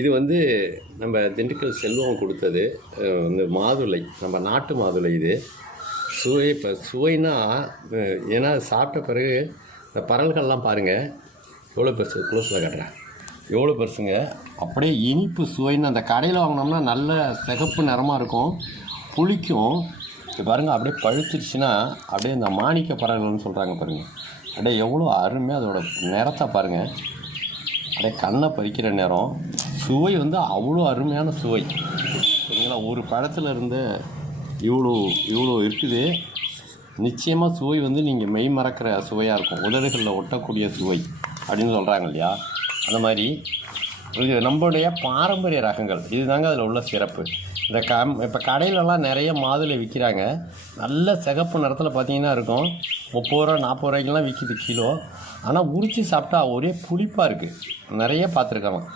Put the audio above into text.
இது வந்து நம்ம திண்டுக்கல் செல்வம் கொடுத்தது. இந்த மாதுளை, நம்ம நாட்டு மாதுளை இது. இப்போ சுவைனா ஏன்னா சாப்பிட்ட பிறகு இந்த பரல்கள்லாம் பாருங்கள் எவ்வளோ பெருசு, க்ளோஸில் காட்டுறேன், எவ்வளோ பெருசுங்க. அப்படியே இனிப்பு சுவைன்னு அந்த கடையில் வாங்கினோம்னா நல்ல சிகப்பு நிறமாக இருக்கும், புளிக்கும். இது பாருங்கள் அப்படியே பழுத்துருச்சுன்னா அப்படியே இந்த மாணிக்க பறவைகள்னு சொல்கிறாங்க பாருங்கள், அப்படியே எவ்வளோ அருமையாக அதோட நிறத்தை பாருங்கள், அப்படியே கண்ணை பறிக்கிற நேரம். சுவை வந்து அவ்வளோ அருமையான சுவை சரிங்களா. ஒரு பழத்தில் இருந்து இவ்வளோ இவ்வளோ இருக்குது. நிச்சயமாக சுவை வந்து நீங்கள் மெய் மறக்கிற சுவையாக இருக்கும், உதடுகளில் ஒட்டக்கூடிய சுவை அப்படின்னு சொல்கிறாங்க இல்லையா. அந்த மாதிரி இது நம்மளுடைய பாரம்பரிய ரகங்கள், இதுதாங்க அதில் உள்ள சிறப்பு. இந்த இப்போ கடையிலலாம் நிறைய மாதுளை விற்கிறாங்க, நல்ல சிகப்பு நிறத்தில் பார்த்தீங்கன்னா இருக்கும், 30 ரூபா 40 ரூபாய்க்கெலாம் விற்கிது கிலோ. ஆனால் உரித்து சாப்பிட்டா ஒரே புளிப்பாக இருக்குது, நிறைய பார்த்துருக்கலாம்.